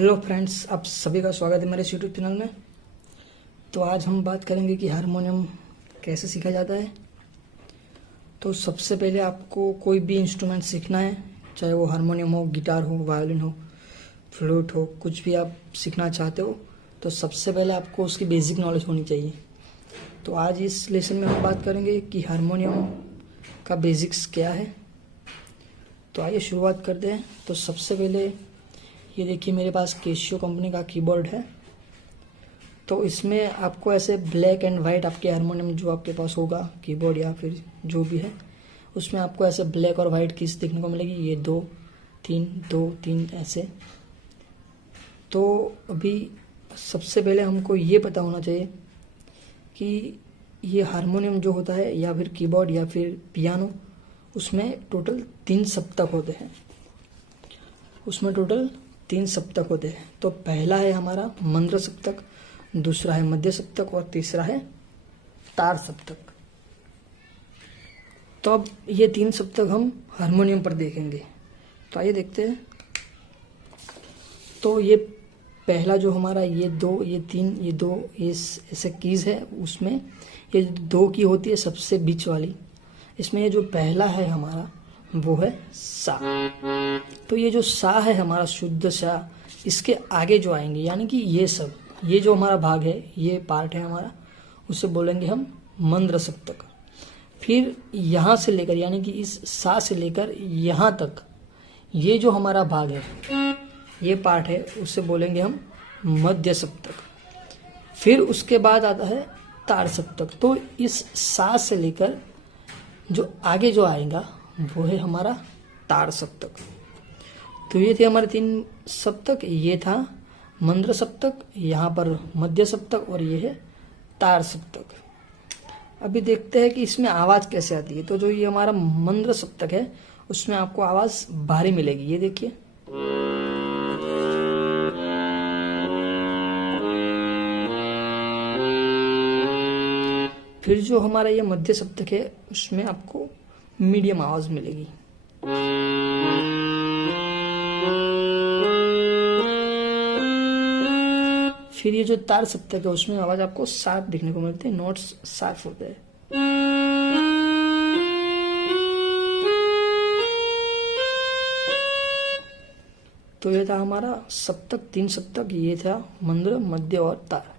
Hello friends, आप सभी का स्वागत है मेरे इस यूट्यूब चैनल में। तो आज हम बात करेंगे कि हारमोनियम कैसे सीखा जाता है। तो सबसे पहले आपको कोई भी इंस्ट्रूमेंट सीखना है, चाहे वो हारमोनियम हो, गिटार हो, वायोलिन हो, फ्लूट हो, कुछ भी आप सीखना चाहते हो तो सबसे पहले आपको उसकी बेसिक नॉलेज होनी चाहिए। तो आज इस लेसन में हम बात करेंगे कि हारमोनियम का बेसिक्स क्या है। तो आइए शुरुआत करते हैं। तो सबसे पहले ये देखिए, मेरे पास कैसियो कंपनी का कीबोर्ड है। तो इसमें आपको ऐसे ब्लैक एंड वाइट आपके हारमोनियम जो आपके पास होगा कीबोर्ड या फिर जो भी है, उसमें आपको ऐसे ब्लैक और वाइट कीज देखने को मिलेगी। ये 2 3 2 3 ऐसे। तो अभी सबसे पहले हमको ये पता होना चाहिए कि ये हारमोनियम जो होता है या फिर कीबोर्ड या फिर पियानो, उसमें टोटल 3 सप्तक होते हैं। उसमें टोटल 3 सप्तक होते हैं। तो पहला है हमारा मंद्र सप्तक, दूसरा है मध्य सप्तक और तीसरा है तार सप्तक। तो अब ये 3 सप्तक हम हारमोनियम पर देखेंगे। तो आइए देखते हैं। तो ये पहला जो हमारा ये 2 ये 3 ये 2 ये ऐसे कीज है, उसमें ये 2 की होती है सबसे बीच वाली। इसमें ये जो पहला है हमारा वो है सा। तो ये जो सा है हमारा शुद्ध सा, इसके आगे जो आएंगे यानी कि ये सब, ये जो हमारा भाग है, ये पार्ट है हमारा, उसे बोलेंगे हम मंद्र सप्तक। फिर यहाँ से लेकर यानी कि इस सा से लेकर यहाँ तक ये जो हमारा भाग है, ये पार्ट है, उसे बोलेंगे हम मध्य सप्तक। फिर उसके बाद आता है तार सप्तक। तो इस सा से लेकर जो आगे जो आएगा वो है हमारा तार सप्तक। तो ये थे हमारे 3 सप्तक। ये था मंद्र सप्तक, यहाँ पर मध्य सप्तक और ये है तार सप्तक। अभी देखते हैं कि इसमें आवाज कैसे आती है। तो जो ये हमारा मंद्र सप्तक है उसमें आपको आवाज भारी मिलेगी। ये देखिए, फिर जो हमारा ये मध्य सप्तक है उसमें आपको मीडियम आवाज मिलेगी। फिर ये जो तार सप्तक है उसमें आवाज आपको शार्प दिखने को मिलती है, नोट्स शार्प होते हैं। तो ये था हमारा सप्तक, 3 सप्तक। ये था मंद्र, मध्य और तार।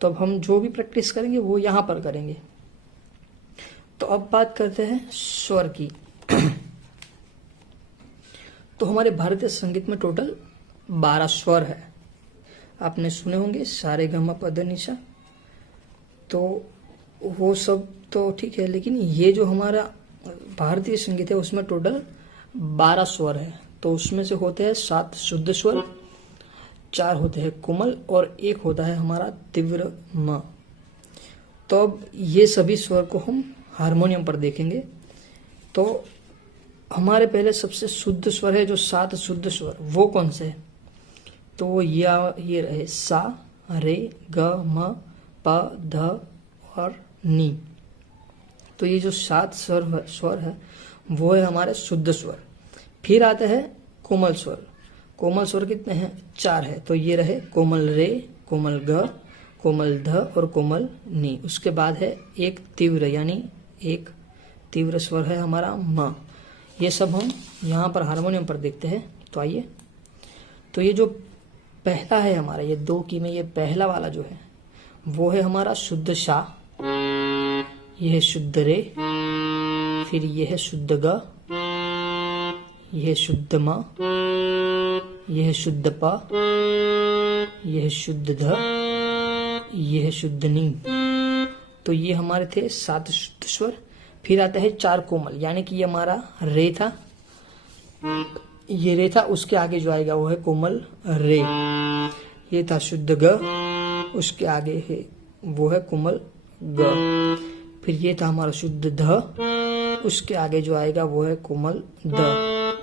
तो अब हम जो भी प्रैक्टिस करेंगे वो यहाँ पर करेंगे। तो अब बात करते हैं स्वर की। तो हमारे भारतीय संगीत में टोटल 12 स्वर है। आपने सुने होंगे सारे ग म प ध नि सा। तो वो सब तो ठीक है, लेकिन ये जो हमारा भारतीय संगीत है उसमें टोटल 12 स्वर है। तो उसमें से होते हैं 7 शुद्ध स्वर, 4 होते हैं कोमल और 1 होता है हमारा तीव्र म। तो अब ये सभी स्वर को हम हारमोनियम पर देखेंगे। तो हमारे पहले सबसे शुद्ध स्वर है जो 7 शुद्ध स्वर, वो कौन से है? तो ये रहे सा, रे, ग, म, प, ध और नी। तो ये जो 7 स्वर है वो है हमारे शुद्ध स्वर। फिर आते हैं कोमल स्वर। कोमल स्वर कितने हैं? 4 है। तो ये रहे कोमल रे, कोमल ग, कोमल ध और कोमल नी। उसके बाद है एक तीव्र, यानी एक तीव्र स्वर है हमारा म। ये सब हम यहाँ पर हारमोनियम पर देखते हैं। तो आइए, तो ये जो पहला है हमारा, ये 2 की में ये पहला वाला जो है वो है हमारा शुद्ध सा, ये है शुद्ध रे, फिर ये है शुद्ध ग, ये है शुद्ध म, ये है शुद्ध प, ये है शुद्ध ध, ये है शुद्ध नी। तो ये हमारे थे 7 शुद्ध स्वर। फिर आता है 4 कोमल, यानी कि ये हमारा रे था, ये रे था, उसके आगे जो आएगा वो है कोमल रे। ये था शुद्ध ग, उसके आगे है वो है कोमल ग। फिर ये था हमारा शुद्ध ध, उसके आगे जो आएगा वो है कोमल द।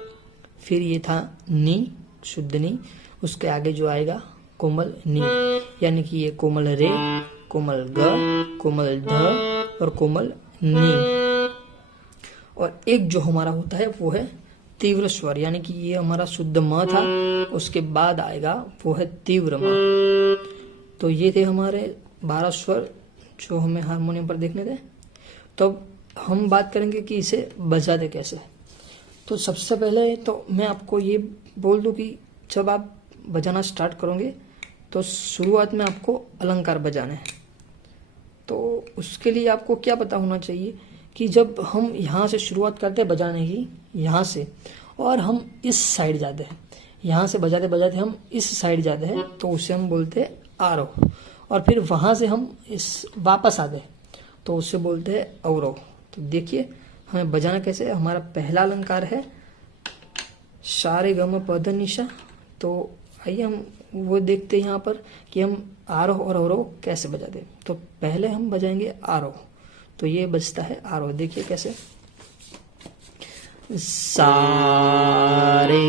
फिर ये था नी, शुद्ध नी, उसके आगे जो आएगा कोमल नी, यानी कि ये कोमल रे, कोमल ग, कोमल ध और कोमल नी। और एक जो हमारा होता है वो है तीव्र स्वर, यानी कि ये हमारा शुद्ध म था, उसके बाद आएगा वो है तीव्र म। तो ये थे हमारे 12 स्वर जो हमें हारमोनियम पर देखने थे। तो अब हम बात करेंगे कि इसे बजाते कैसे। तो सबसे पहले तो मैं आपको ये बोल दूं कि जब आप बजाना स्टार्ट करोगे तो शुरुआत में आपको अलंकार बजाने हैं। तो उसके लिए आपको क्या पता होना चाहिए कि जब हम यहाँ से शुरुआत करते हैं बजाने की, यहाँ से, और हम इस साइड जाते हैं, यहाँ से बजाते बजाते हम इस साइड जाते हैं, तो उसे हम बोलते हैं आरोह। और फिर वहाँ से हम इस वापस आते हैं तो उसे बोलते हैं अवरोह। तो देखिए हमें बजाना कैसे है। हमारा पहला अलंकार है सा रे ग म प ध नि सा। तो आइए हम वो देखते हैं यहाँ पर कि हम आरोह और अवरोह कैसे बजाते हैं। तो पहले हम बजाएंगे आरोह। तो ये बजता है आरोह, देखिए कैसे। सा रे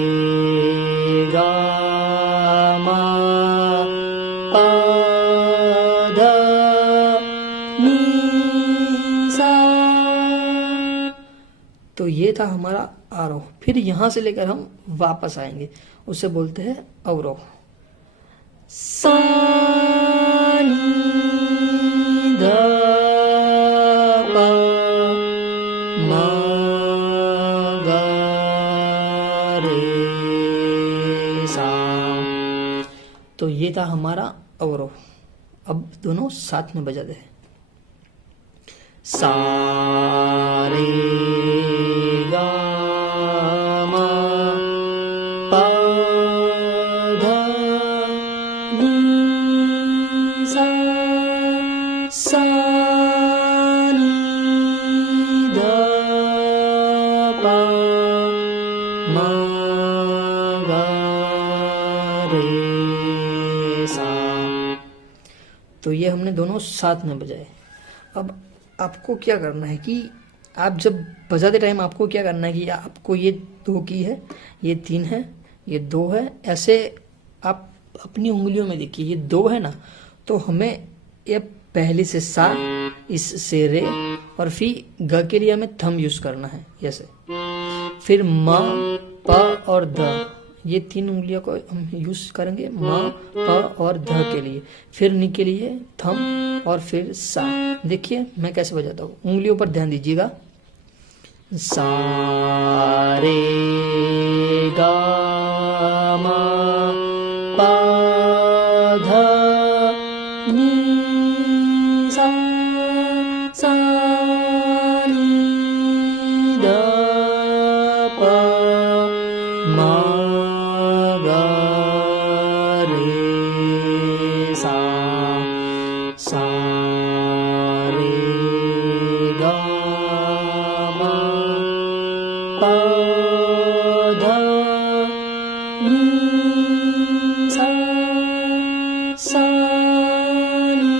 ग म प ध नि सा। तो ये था हमारा आरोह। फिर यहां से लेकर हम वापस आएंगे, उसे बोलते हैं अवरोह। सा नी ध प म ग रे सा। तो ये था हमारा अवरोह। अब दोनों साथ में बजाते हैं। सा रे ग म प ध नि सा। सा नि ध प म ग रे सा। तो ये हमने दोनों साथ में बजाए। अब आपको क्या करना है कि आप जब बजाते टाइम आपको क्या करना है कि आपको ये 2 की है, ये 3 है, ये 2 है, ऐसे आप अपनी उंगलियों में देखिए ये 2 है ना। तो हमें ये पहले से सा, इस से रे, और फिर ग के लिए हमें थंब यूज करना है ऐसे। फिर म, प और ध, ये 3 उंगलियों को हम यूज करेंगे म, प और ध के लिए। फिर नि के लिए थंब और फिर सा। देखिए मैं कैसे बजाता हूँ, उंगलियों पर ध्यान दीजिएगा। सा रे ग म प ध नि सा। सा नि ध प म ग रे सा। सा रे ग म प ध नि सा। सा नि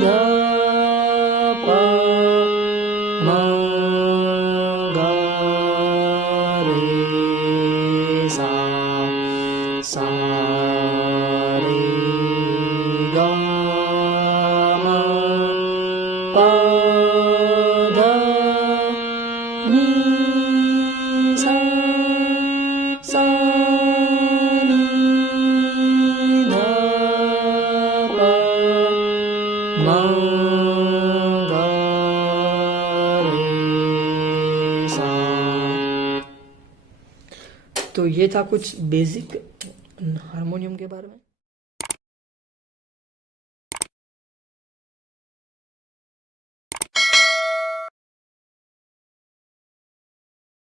ध प म ग रे सा। सा रे ग म प ध नि सा। सा नि ध प म ग रे सा। तो ये था कुछ बेसिक हारमोनियम के बारे में।